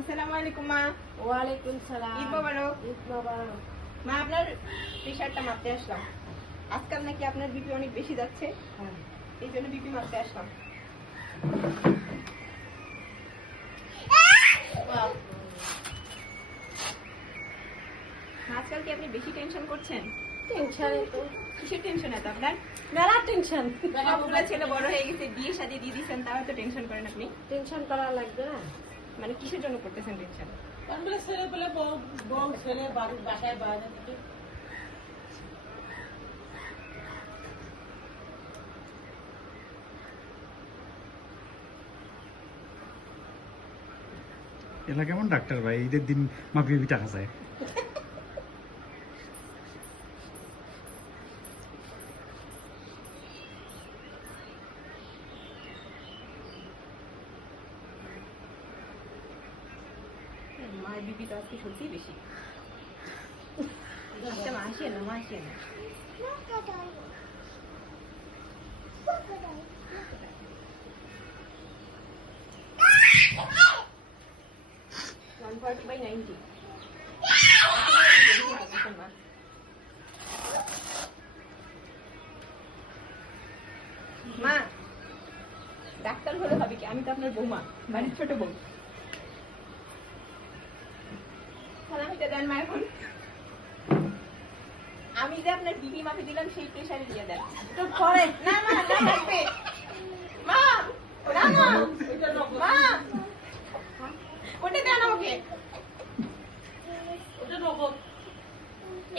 আসসালামু আলাইকুম মা। ওয়ালাইকুম সালাম। ঈদ মোবারক। ঈদ মোবারক। মা, আপনার প্রেশারটা মাপতে আসলাম। আজকাল নাকি আপনার বিপি অনেক বেশি যাচ্ছে, হ্যাঁ। এই জন্য বিপি মাপতে আসলাম। আজকাল কি আপনি বেশি টেনশন করছেন? টেনশনে তো কিসের টেনশন এত আপনার? মেলা টেনশন। সবগুলো ছেলে বড় হয়ে গেছে, বিয়ে শাদী দিয়ে দিচ্ছেন, তাও তো টেনশন করেন আপনি? টেনশন করা লাগবে না। মানে কিসের জন্য করতেছেন টেনশন? ছেলে পেলে বউ ছেলে বাড়ির বাসায় বাইরে থেকে এলা কেমন ডাক্তার ভাই, ঈদের দিন মাপিয়ে টাকা যায়। মায়ের বিপি তো আজকে সত্যিই বেশি। আচ্ছা মা, আসিয়ে না, মা আসিয়ে না। 140/90 মা, ডাক্তার হলে হবে কি? আমি তো আপনার বৌমা, মানে ছোট বউ। সালামিটা দেন মা এখন। আমি যে আপনার বিপি মাপে দিলাম সেই প্রেশারে দিয়ে দেন তো পরে। না মা, না লাগবে মা, না মা, মা ওটা দেন আমাকে।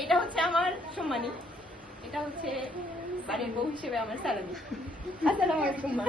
এটা হচ্ছে আমার সম্মানী, এটা হচ্ছে বাড়ির বউ হিসেবে আমার সালামি। আসসালামু আলাইকুম মা।